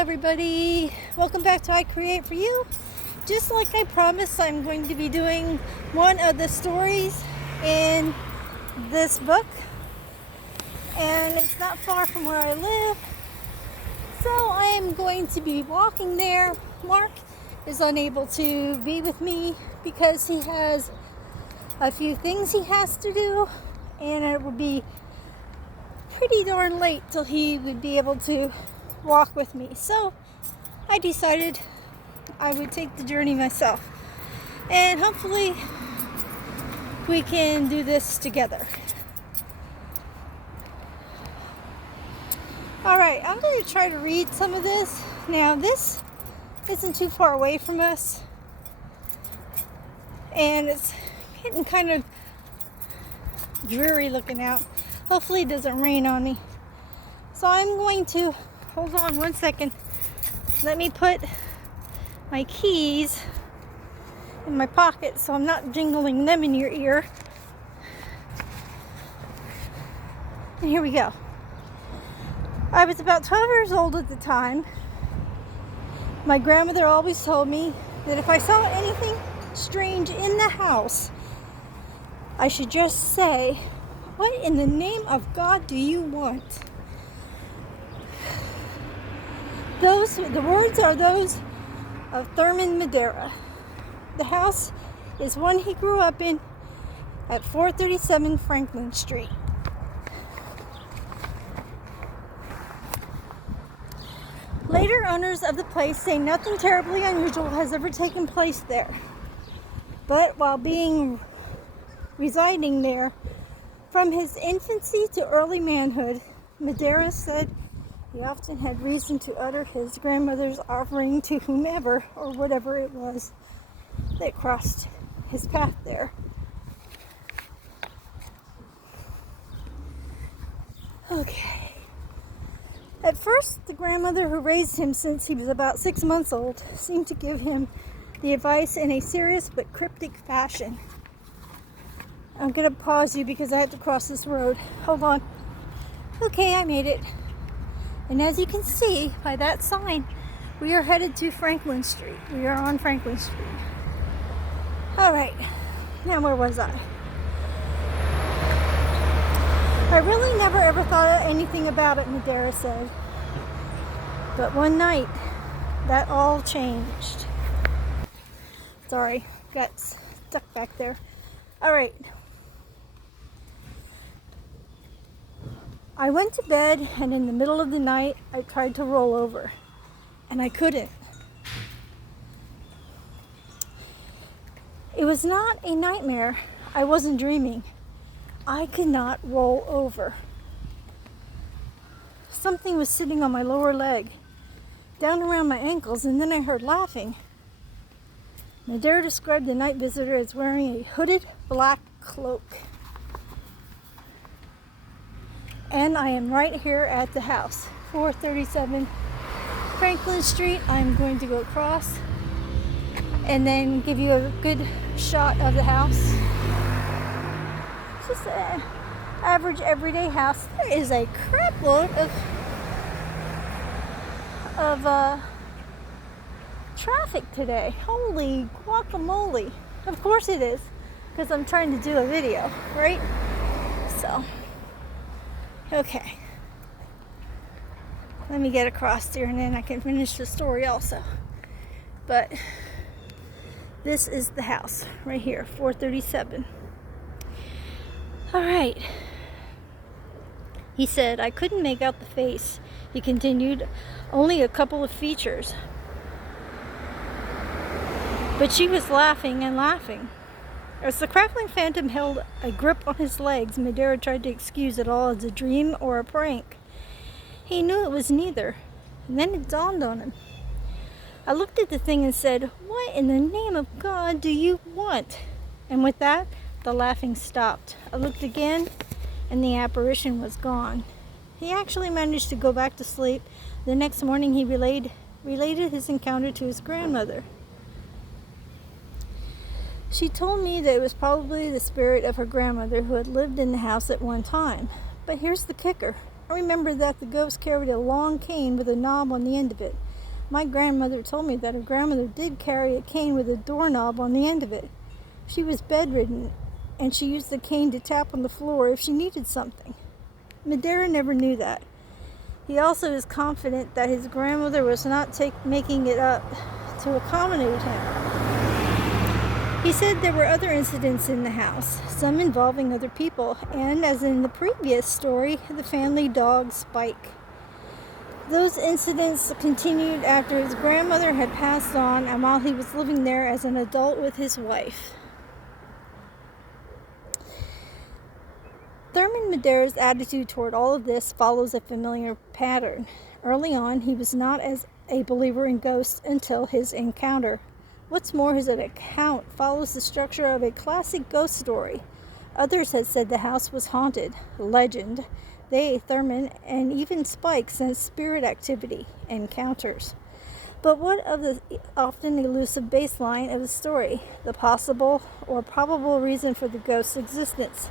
everybody. Welcome back to I Create For You. Just like I promised, I'm going to be doing one of the stories in this book. And it's not far from where I live. So I am going to be walking there. Mark is unable to be with me because he has a few things he has to do. And it will be pretty darn late till he would be able to walk with me. So I decided I would take the journey myself. And hopefully we can do this together. Alright, I'm going to try to read some of this. Now this isn't too far away from us. And it's getting kind of dreary looking out. Hopefully it doesn't rain on me. So I'm going to, hold on one second. Let me put my keys in my pocket so I'm not jingling them in your ear. And here we go. I was about 12 years old at the time. My grandmother always told me that if I saw anything strange in the house, I should just say, "What in the name of God do you want?" The words are those of Thurman Madeira. The house is one he grew up in at 437 Franklin Street. Later owners of the place say nothing terribly unusual has ever taken place there. But while residing there from his infancy to early manhood, Madeira said he often had reason to utter his grandmother's offering to whomever or whatever it was that crossed his path there. Okay. At first, the grandmother who raised him since he was about 6 months old seemed to give him the advice in a serious but cryptic fashion. I'm going to pause you because I have to cross this road. Hold on. Okay, I made it. And as you can see by that sign, we are headed to Franklin Street. We are on Franklin Street. Alright, now where was I? I really never ever thought anything about it, Madeira said. But one night, that all changed. Sorry, got stuck back there. Alright. I went to bed, and in the middle of the night, I tried to roll over. And I couldn't. It was not a nightmare. I wasn't dreaming. I could not roll over. Something was sitting on my lower leg, down around my ankles, and then I heard laughing. Madeira described the night visitor as wearing a hooded black cloak. And I am right here at the house, 437 Franklin Street. I'm going to go across and then give you a good shot of the house. Just an average everyday house. There is a crap load of traffic today. Holy guacamole. Of course it is, because I'm trying to do a video, right? So, okay. Let me get across here and then I can finish the story also. But this is the house right here, 437. All right. He said, I couldn't make out the face. He continued, only a couple of features. But she was laughing and laughing. As the crackling phantom held a grip on his legs, Madeira tried to excuse it all as a dream or a prank. He knew it was neither. And then it dawned on him. I looked at the thing and said, "What in the name of God do you want?" And with that, the laughing stopped. I looked again, and the apparition was gone. He actually managed to go back to sleep. The next morning, he related his encounter to his grandmother. She told me that it was probably the spirit of her grandmother who had lived in the house at one time. But here's the kicker. I remember that the ghost carried a long cane with a knob on the end of it. My grandmother told me that her grandmother did carry a cane with a doorknob on the end of it. She was bedridden, and she used the cane to tap on the floor if she needed something. Madera never knew that. He also is confident that his grandmother was not making it up to accommodate him. He said there were other incidents in the house, some involving other people, and, as in the previous story, the family dog Spike. Those incidents continued after his grandmother had passed on and while he was living there as an adult with his wife. Thurman Madera's attitude toward all of this follows a familiar pattern. Early on, he was not as a believer in ghosts until his encounter. What's more, his account follows the structure of a classic ghost story. Others had said the house was haunted, legend. They, Thurman, and even Spike sensed spirit activity, encounters. But what of the often elusive baseline of the story, the possible or probable reason for the ghost's existence?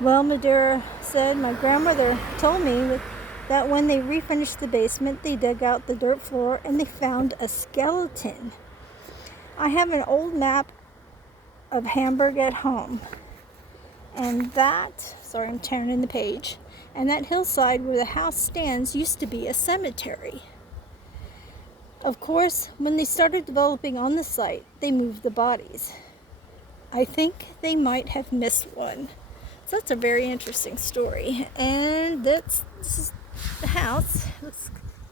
Well, Madera said, my grandmother told me that when they refinished the basement, they dug out the dirt floor and they found a skeleton. I have an old map of Hamburg at home, and I'm turning the page, and that hillside where the house stands used to be a cemetery. Of course, when they started developing on the site, they moved the bodies. I think they might have missed one. So that's a very interesting story, and this is the house.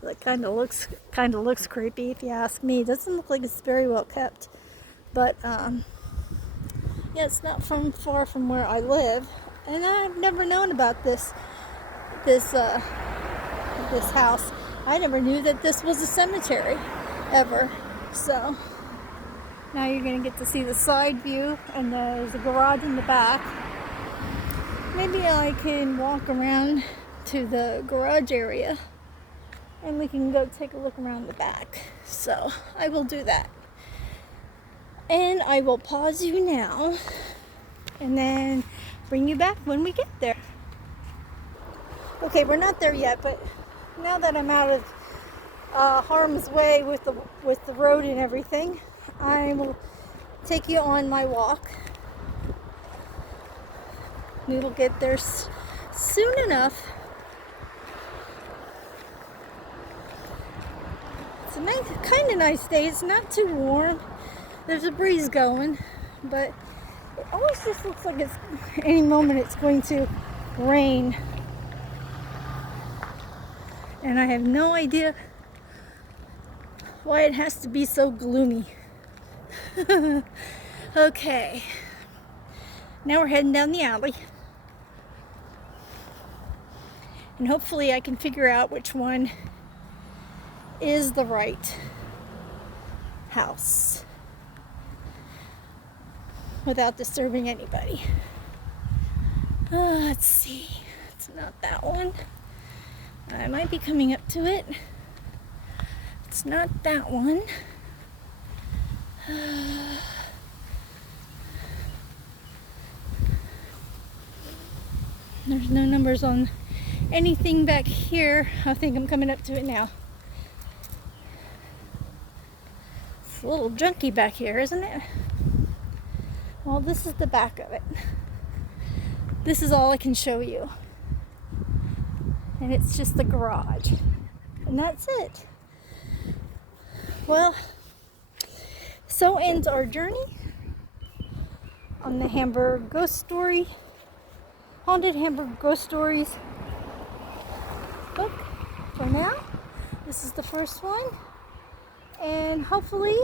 It kind of looks creepy, if you ask me. It doesn't look like it's very well kept, but yeah, it's not far from where I live, and I've never known about this house. I never knew that this was a cemetery ever. So now you're gonna get to see the side view, and there's a garage in the back. Maybe I can walk around to the garage area and we can go take a look around the back. So I will do that. And I will pause you now and then bring you back when we get there. Okay, we're not there yet, but now that I'm out of harm's way with the road and everything, I will take you on my walk. We will get there soon enough. It's a kind of nice day. It's not too warm. There's a breeze going, but it always just looks like it's any moment it's going to rain. And I have no idea why it has to be so gloomy. Okay. Now we're heading down the alley. And hopefully I can figure out which one is the right house without disturbing anybody. Let's see. It's not that one. I might be coming up to it. It's not that one. There's no numbers on anything back here. I think I'm coming up to it now. It's a little junky back here, isn't it? Well, this is the back of it. This is all I can show you. And it's just the garage. And that's it. Well, so ends our journey on the Hamburg Ghost Story, Haunted Hamburg Ghost Stories book. For now, this is the first one, and hopefully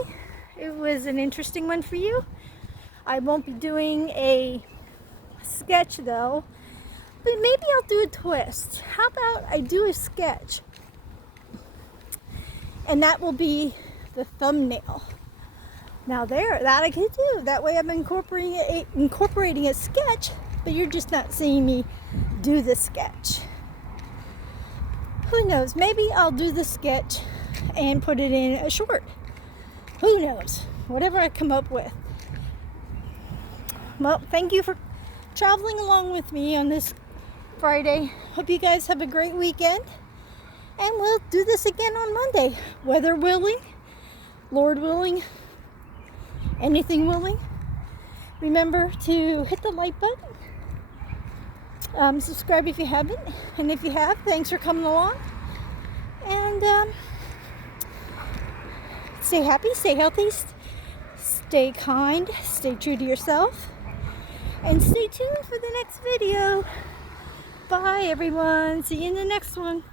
it was an interesting one for you. I won't be doing a sketch though, but maybe I'll do a twist. How about I do a sketch, and that will be the thumbnail. Now that I could do. That way I'm incorporating a sketch, but you're just not seeing me do the sketch. Who knows? Maybe I'll do the sketch and put it in a short. Who knows? Whatever I come up with. Well, thank you for traveling along with me on this Friday. Hope you guys have a great weekend. And we'll do this again on Monday, weather willing, Lord willing, anything willing. Remember to hit the like button. Subscribe if you haven't. And if you have, thanks for coming along. And stay happy, stay healthy, stay kind, stay true to yourself. And stay tuned for the next video. Bye, everyone. See you in the next one.